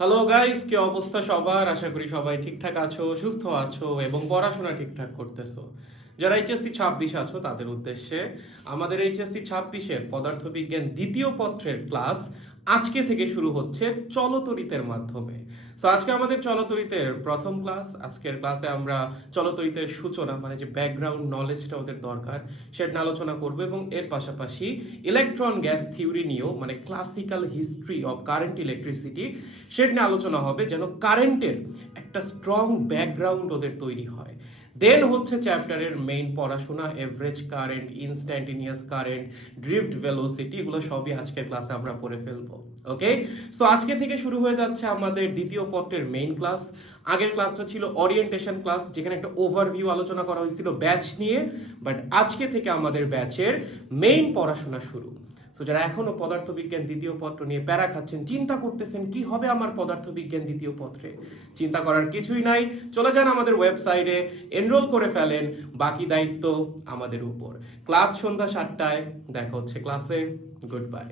Hello guys, কি অবস্থা সবার? আশা করি সবাই ঠিকঠাক আছো, সুস্থ আছো এবং পড়াশোনা ঠিকঠাক করতেছো। যারা এইচএসসি 26 আছো তাদের উদ্দেশ্যে আমাদের এইচএসসি 26-এর পদার্থবিজ্ঞান দ্বিতীয় পত্রের ক্লাস আজকে থেকে শুরু হচ্ছে চলতরিতের মাধ্যমে। সো আজকে আমাদের চলতরিতের প্রথম ক্লাস। আজকের ক্লাসে আমরা চলতরিতের সূচনা মানে যে ব্যাকগ্রাউন্ড নলেজটা ওদের দরকার সেটা নিয়ে আলোচনা করব এবং এর পাশাপাশি ইলেকট্রন গ্যাস থিওরি নিয়েও মানে classical history of current electricity সেটা নিয়ে আলোচনা হবে যেন কারেন্টের একটা স্ট্রং ব্যাকগ্রাউন্ড ওদের তৈরি হয়। দেন হচ্ছে চ্যাপ্টারের মেইন পড়াশোনা, average current, instantaneous current, drift velocity, এগুলো সবই আজকের ক্লাসে আমরা পড়ে ফেলবো। ওকে, সো আজকে থেকে শুরু হয়ে যাচ্ছে আমাদের দ্বিতীয় পত্রের মেইন ক্লাস। আগের ক্লাসটা ছিল ওরিয়েন্টেশন ক্লাস, যেখানে একটা ওভারভিউ আলোচনা করা হয়েছিল ব্যাচ নিয়ে, বাট আজকে থেকে আমাদের ব্যাচের মেইন পড়াশোনা শুরু। সো যারা এখনো পদার্থবিজ্ঞান দ্বিতীয় পত্র নিয়ে প্যারা খাচ্ছেন, চিন্তা করতেছেন কি হবে আমার পদার্থবিজ্ঞান দ্বিতীয় পত্রে, চিন্তা করার কিছুই নাই। চলে যান আমাদের ওয়েবসাইটে, এনরোল করে ফেলেন, বাকি দায়িত্ব আমাদের উপর। ক্লাস সন্ধ্যা 7টায়, দেখা হচ্ছে ক্লাসে। Good bye.